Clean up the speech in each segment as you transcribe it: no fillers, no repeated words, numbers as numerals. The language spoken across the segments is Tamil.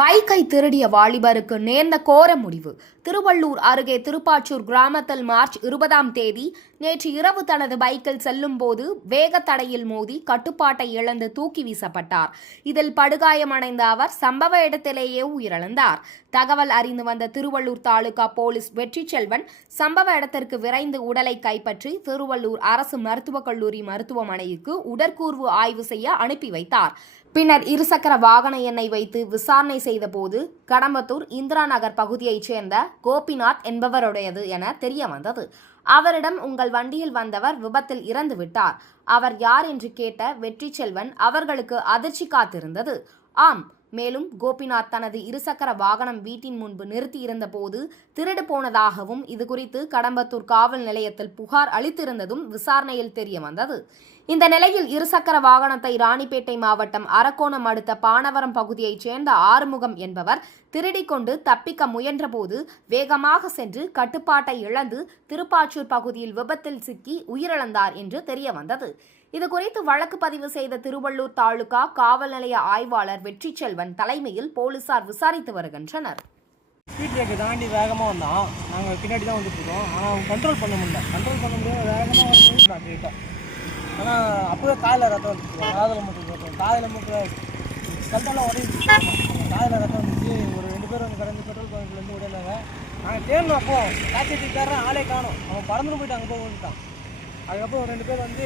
பைக்கை திருடிய வாலிபருக்கு நேர்ந்த கோர முடிவு. திருவள்ளூர் அருகே திருப்பாச்சூர் கிராமத்தில் மார்ச் 20ஆம் தேதி நேற்று இரவு தனது பைக்கில் செல்லும் போது வேகத்தடையில் மோதி கட்டுப்பாட்டை இழந்து தூக்கி வீசப்பட்டார். இதில் படுகாயமடைந்த அவர் சம்பவ இடத்திலேயே உயிரிழந்தார். தகவல் அறிந்து வந்த திருவள்ளூர் தாலுகா போலீஸ் வெற்றிச்செல்வன் சம்பவ இடத்திற்கு விரைந்து உடலை கைப்பற்றி திருவள்ளூர் அரசு மருத்துவக் கல்லூரி மருத்துவமனைக்கு உடற்கூர்வு ஆய்வு செய்ய அனுப்பி வைத்தார். பின்னர் இருசக்கர வாகன எண்ணை வைத்து விசாரணை செய்தபோது கடம்பத்தூர் இந்திரா நகர் பகுதியைச் சேர்ந்த கோபிநாத் என்பவருடையது என தெரிய வந்தது. அவரிடம் உங்கள் வண்டியில் வந்தவர் விபத்தில் இறந்து விட்டார், அவர் யார் என்று கேட்ட வெற்றிச்செல்வன் அவர்களுக்கு அதிர்ச்சி காத்திருந்தது. ஆம், மேலும் கோபிநாத் தனது இருசக்கர வாகனம் வீட்டின் முன்பு நிறுத்தியிருந்த போது திருடு போனதாகவும் இதுகுறித்து கடம்பத்தூர் காவல் நிலையத்தில் புகார் அளித்திருந்ததும் விசாரணையில் தெரிய வந்தது. இந்த நிலையில் இருசக்கர வாகனத்தை ராணிப்பேட்டை மாவட்டம் அரக்கோணம் அடுத்த பானவரம் பகுதியைச் சேர்ந்த ஆறுமுகம் என்பவர் திருடிக்கொண்டு தப்பிக்க முயன்றபோது வேகமாக சென்று கட்டுப்பாட்டை இழந்து திருப்பாச்சூர் பகுதியில் விபத்தில் சிக்கி உயிரிழந்தார் என்று தெரிய வந்தது. இதுகுறித்து வழக்கு பதிவு செய்த திருவள்ளூர் தாலுகா காவல் நிலைய ஆய்வாளர் வெற்றிச்செல்வன் தலைமையில் போலீசார் விசாரித்து வருகின்றனர். ஸ்பீட் பிரேக்கை தாண்டி வேகமாக வந்தான். நாங்கள் பின்னாடி தான் வந்துட்டு இருக்கோம். ஆனால் அவங்க கண்ட்ரோல் பண்ண முடியாது. வேகமாக வரும்போது நான் கேட்டேன். ஆனால் அப்போவே காதில் ரத்தம் வந்துச்சு. காதில் மட்டும் காதில் மட்டும் கல்ட்டெல்லாம் உடஞ்சி காதில் ரத்தம் வந்துச்சு. ஒரு 2 பேர் வந்து கடந்து பெட்ரோல் பங்க்லேருந்து உடையினாங்க. நாங்கள் தேடணும். அப்போ டாக்ஸி தர்றேன், ஆளே காணும். அவன் பறந்துன்னு போயிட்டு அங்கே போய் வந்துட்டான். அதுக்கப்புறம் 2 பேர் வந்து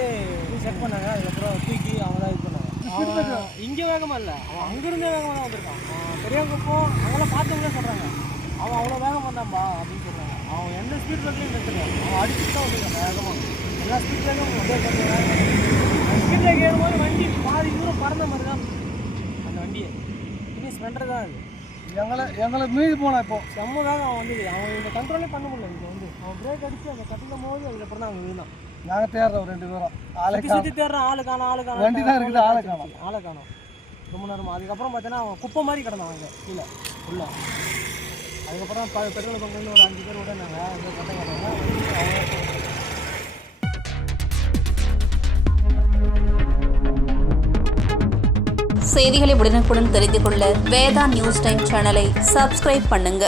செக் பண்ணாங்க. அதுக்கப்புறம் தூக்கி அவங்க தான் இது பண்ணாங்க. அவன் இங்கே வேகமாக இல்லை, அவன் அங்கேருந்தே வேகமாக தான் வந்திருக்கான். பெரியவங்கப்போ அவங்களாம் பார்த்தவங்களே சொல்கிறாங்க, அவன் அவ்வளோ வேகம் வந்தான்பா அப்படின்னு சொல்கிறாங்க. அவன் எந்த ஸ்பீட் பிரேக்லையும் நிறுத்துறான். அவன் அடிச்சுட்டு தான் வந்துருக்கான் வேகமாக. எல்லா ஸ்பீட் பிரேக்கும் அப்படியே பண்ணுறாங்க. ஸ்பீட் பிரேக் ஏறும்போது வண்டி பாதி தூரம் பறந்த மாதிரி தான் அந்த வண்டியை. இன்னும் ஸ்பெண்டர் தான் அது. எங்களை மீறி போனான். இப்போ செம்ம வேகம் அவன் வந்து அவன் இந்த கண்ட்ரோலே பண்ண முடியல. இங்கே வந்து அவன் பிரேக் அடித்து அந்த கட்டிலும் போது அதுக்கப்புறம் தான் அவன் விழுந்தான். நாங்கள் தேடுறோம் 2 பேரும் சுற்றி தேடுறோம். ஆளு காணும் வண்டி தான் இருக்குது. ஆளை காணும் ரொம்ப நேரமாக. அதுக்கப்புறம் பார்த்தீங்கன்னா அவன் குப்பை மாதிரி கிடந்தான் அங்கே கீழே உள்ள. அதுக்கப்புறம் பெட்ரோல் பங்க்லேருந்து ஒரு 5 பேர் உடனாங்க. அந்த கட்டை செய்திகளை உடனுக்குடன் தெரிந்து கொள்ள வேதா நியூஸ் டைம் சேனலை சப்ஸ்கிரைப் பண்ணுங்க.